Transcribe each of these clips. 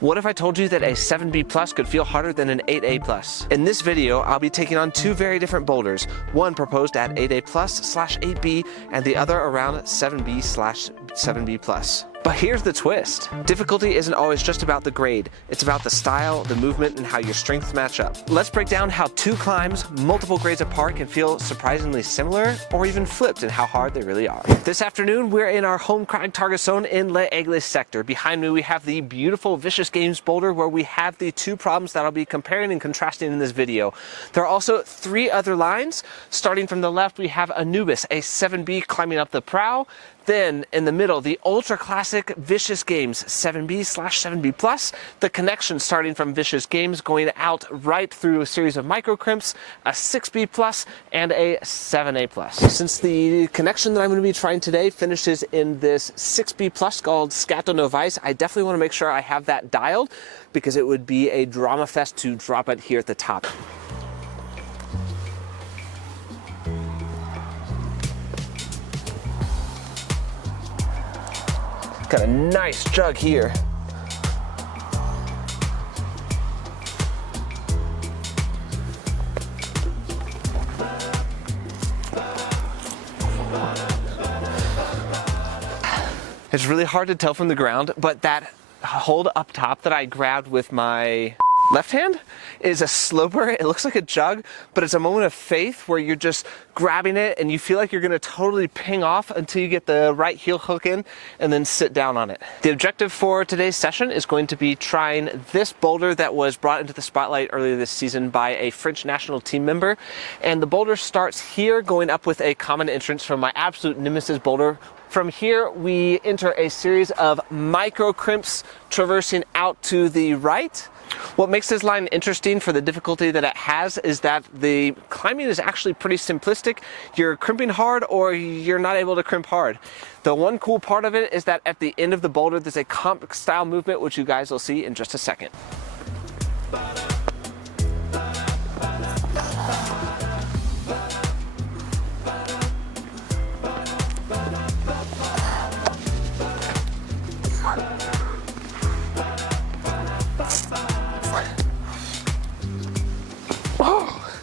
What if I told you that a 7B plus could feel harder than an 8A plus? In this video, I'll be taking on two very different boulders, one proposed at 8A plus / 8B and the other around 7B / 7B plus. But here's the twist. Difficulty isn't always just about the grade. It's about the style, the movement, and how your strengths match up. Let's break down how two climbs, multiple grades apart, can feel surprisingly similar or even flipped in how hard they really are. This afternoon, we're in our home crag Targasonne in l'Aigle sector. Behind me, we have the beautiful Vicious Games boulder where we have the two problems that I'll be comparing and contrasting in this video. There are also three other lines. Starting from the left, we have Anubis, a 7B climbing up the prow. Then in the middle, the ultra classic Vicious Games 7B / 7B plus, the connection starting from Vicious Games going out right through a series of micro crimps, a 6B plus and a 7A plus. Since the connection that I'm going to be trying today finishes in this 6B plus called Scatto Novice, I definitely want to make sure I have that dialed because it would be a drama fest to drop it here at the top. Got a nice jug here. It's really hard to tell from the ground, but that hold up top that I grabbed with my left hand is a sloper. It looks like a jug, but it's a moment of faith where you're just grabbing it and you feel like you're going to totally ping off until you get the right heel hook in and then sit down on it. The objective for today's session is going to be trying this boulder that was brought into the spotlight earlier this season by a French national team member. And the boulder starts here, going up with a common entrance from my absolute nemesis boulder. From here, we enter a series of micro crimps traversing out to the right. What makes this line interesting for the difficulty that it has is that the climbing is actually pretty simplistic. You're crimping hard or you're not able to crimp hard. The one cool part of it is that at the end of the boulder, there's a comp style movement, which you guys will see in just a second.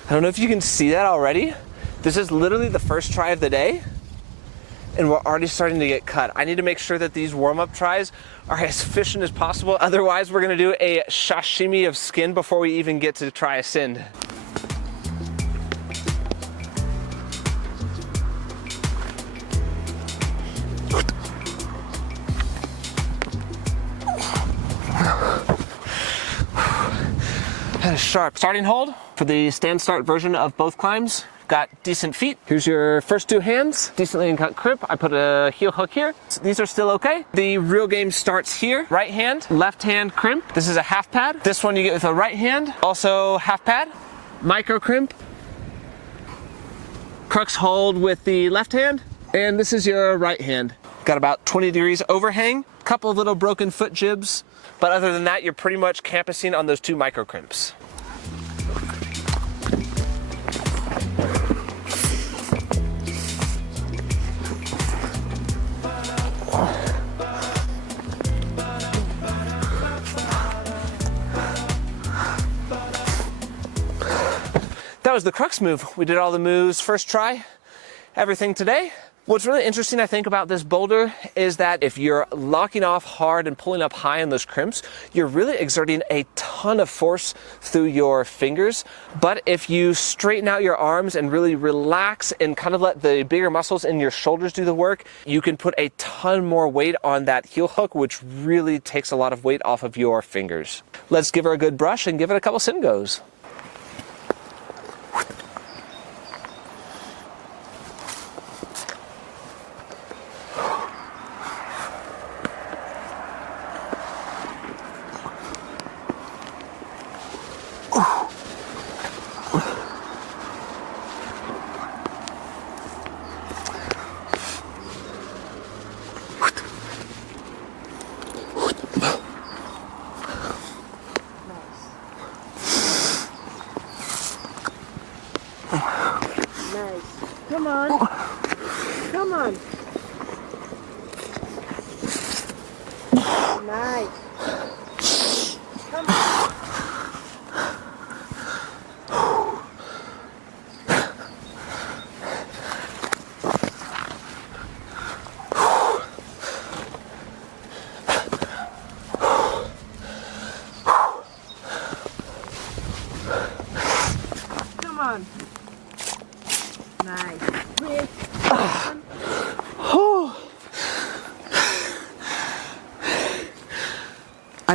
I don't know if you can see that already. This is literally the first try of the day, and we're already starting to get cut. I need to make sure that these warm-up tries are as efficient as possible. Otherwise, we're gonna do a sashimi of skin before we even get to try ascend. That is sharp. Starting hold for the stand start version of both climbs. Got decent feet. Here's your first two hands. Decently uncut crimp. I put a heel hook here. So these are still okay. The real game starts here. Right hand, left hand crimp. This is a half pad. This one you get with a right hand. Also half pad. Micro crimp. Crux hold with the left hand. And this is your right hand. Got about 20 degrees overhang. Couple of little broken foot jibs. But other than that, you're pretty much campusing on those two micro crimps. That was the Crux move. We did all the moves first try, everything today. What's really interesting, I think, about this boulder is that if you're locking off hard and pulling up high on those crimps, you're really exerting a ton of force through your fingers. But if you straighten out your arms and really relax and kind of let the bigger muscles in your shoulders do the work, you can put a ton more weight on that heel hook, which really takes a lot of weight off of your fingers. Let's give her a good brush and give it a couple sin goes. Come on. Come on. Nice.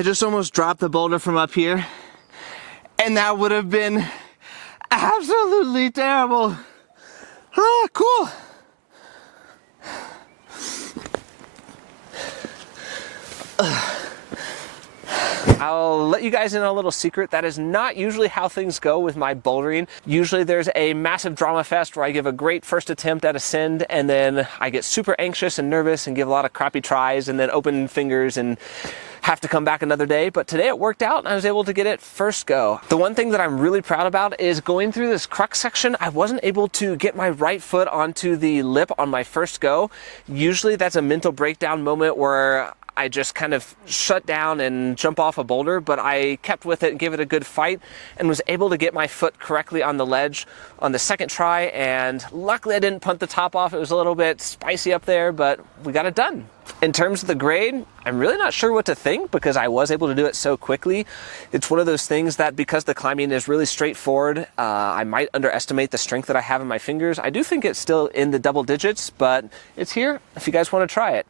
I just almost dropped the boulder from up here, and that would have been absolutely terrible. Ah, cool. I'll let you guys in on a little secret. That is not usually how things go with my bouldering. Usually there's a massive drama fest where I give a great first attempt at ascend, and then I get super anxious and nervous and give a lot of crappy tries and then open fingers and have to come back another day. But today it worked out and I was able to get it first go. The one thing that I'm really proud about is going through this crux section, I wasn't able to get my right foot onto the lip on my first go. Usually that's a mental breakdown moment where I just kind of shut down and jump off a boulder, but I kept with it and gave it a good fight and was able to get my foot correctly on the ledge on the second try, and luckily I didn't punt the top off. It was a little bit spicy up there, but we got it done. In terms of the grade, I'm really not sure what to think because I was able to do it so quickly. It's one of those things that because the climbing is really straightforward, I might underestimate the strength that I have in my fingers. I do think it's still in the double digits, but it's here if you guys want to try it.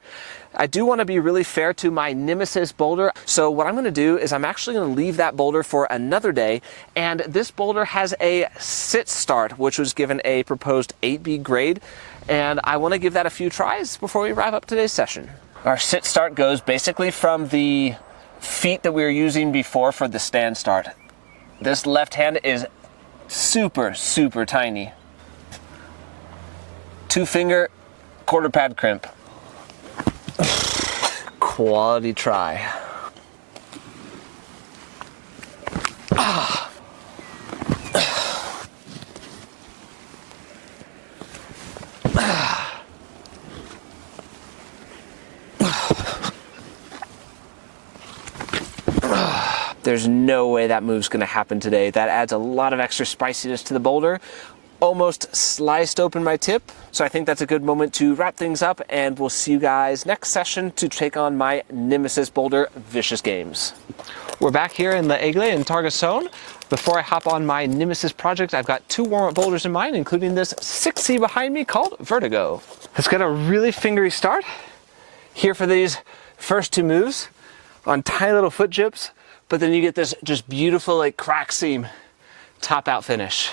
I do want to be really fair to my nemesis boulder. So what I'm going to do is I'm actually going to leave that boulder for another day. And this boulder has a sit start, which was given a proposed 8B grade. And I want to give that a few tries before we wrap up today's session. Our sit start goes basically from the feet that we were using before for the stand start. This left hand is super, super tiny. 2-finger quarter pad crimp. Quality try. There's no way that move's going to happen today. That adds a lot of extra spiciness to the boulder. Almost sliced open my tip, so I think that's a good moment to wrap things up, and we'll see you guys next session to take on my nemesis boulder vicious games. We're back here in the Aigle in Targasonne. Before I hop on my nemesis project, I've got 2 warm-up boulders in mind, including this 6C behind me called Vertigo. It's got a really fingery start. Here for these first 2 moves on tiny little foot jips, but then you get this just beautiful like crack seam top out finish.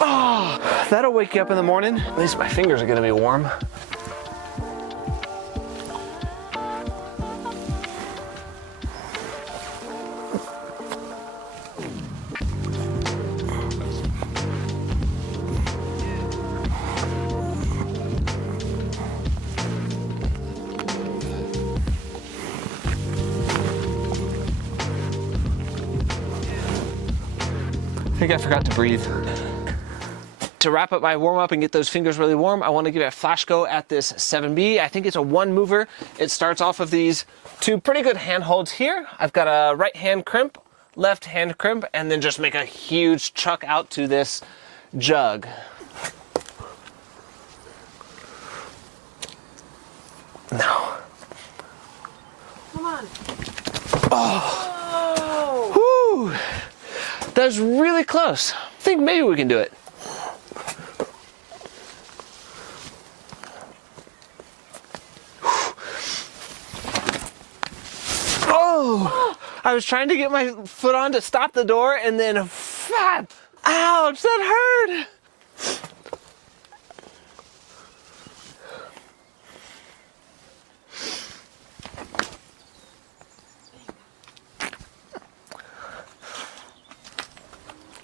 Oh, that'll wake you up in the morning. At least my fingers are gonna be warm. I think I forgot to breathe. To wrap up my warm-up and get those fingers really warm, I want to give it a flash go at this 7B. I think it's a 1 mover. It starts off of these 2 pretty good hand holds here. I've got a right hand crimp, left hand crimp, and then just make a huge chuck out to this jug. No. Come on. Oh. Whew. That was really close. I think maybe we can do it. Oh! I was trying to get my foot on to stop the door and then fap! Ouch, that hurt!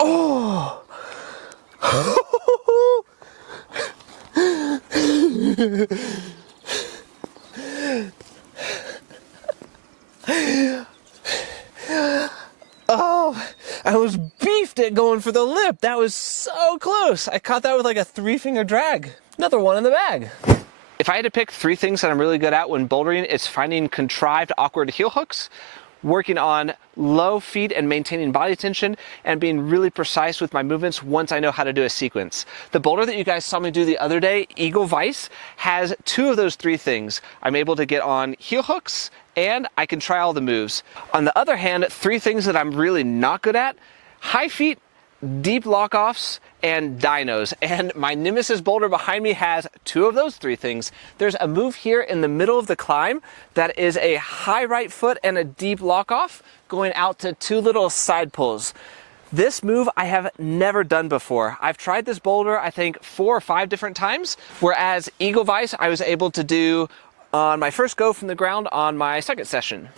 Oh! Oh, I was beefed at going for the lip. That was so close. I caught that with like a 3-finger drag. Another one in the bag. If I had to pick 3 things that I'm really good at when bouldering, it's finding contrived, awkward heel hooks, working on low feet and maintaining body tension, and being really precise with my movements once I know how to do a sequence. The boulder that you guys saw me do the other day, Eagle Vice, has 2 of those 3 things. I'm able to get on heel hooks and I can try all the moves. On the other hand, 3 things that I'm really not good at: high feet, deep lock-offs, and dynos. And my nemesis boulder behind me has two of those three things. There's a move here in the middle of the climb that is a high right foot and a deep lock off going out to two little side pulls. This move I have never done before. I've tried this boulder I think 4 or 5 different times, whereas Eagle Vice I was able to do on my first go from the ground on my second session.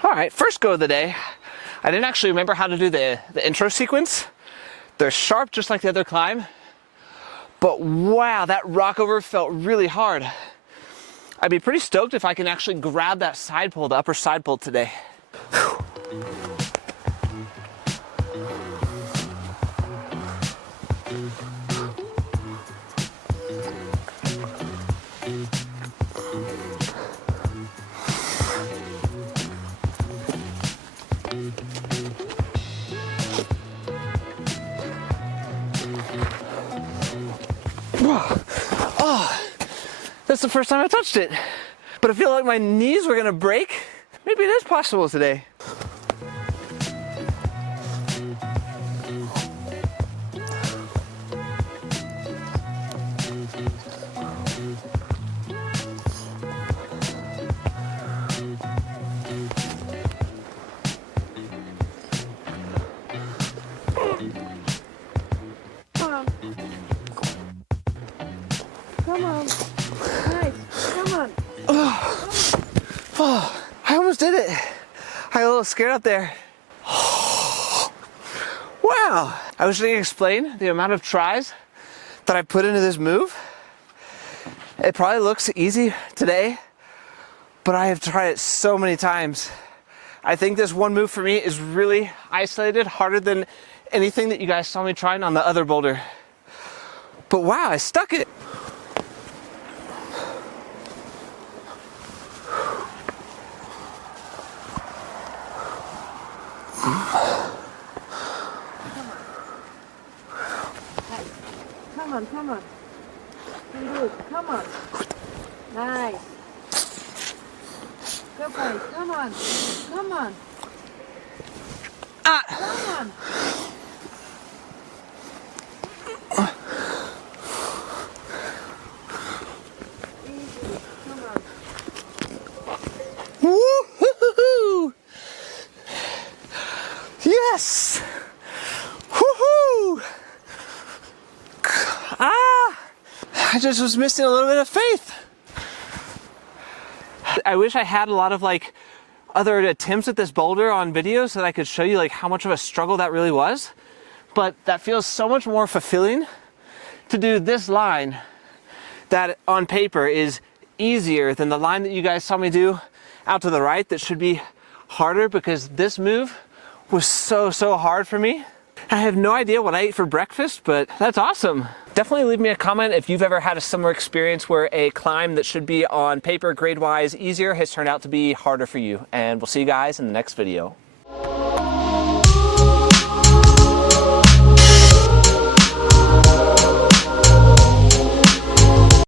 All right, first go of the day. I didn't actually remember how to do the intro sequence. They're sharp just like the other climb, but wow, that rock over felt really hard. I'd be pretty stoked if I can actually grab that side pull, the upper side pull today. Whew. Oh, that's the first time I touched it. But I feel like my knees were gonna break. Maybe it is possible today. Come on. Nice. Come on. Oh, I almost did it. I got a little scared up there. Wow. I wish I could explain the amount of tries that I put into this move. It probably looks easy today, but I have tried it so many times. I think this one move for me is really isolated, harder than anything that you guys saw me trying on the other boulder. But wow, I stuck it. Come on, come on. Good. Come on. Nice. Good boy. Come on. Come on. Ah. Come on. Easy. Come on. Woo-hoo-hoo-hoo. Yes. Woo-hoo. Ah, I just was missing a little bit of faith. I wish I had a lot of like other attempts at this boulder on video so that I could show you like how much of a struggle that really was. But that feels so much more fulfilling to do this line that on paper is easier than the line that you guys saw me do out to the right that should be harder, because this move was so hard for me. I have no idea what I ate for breakfast, but that's awesome. Definitely leave me a comment if you've ever had a similar experience where a climb that should be on paper grade-wise easier has turned out to be harder for you. And we'll see you guys in the next video.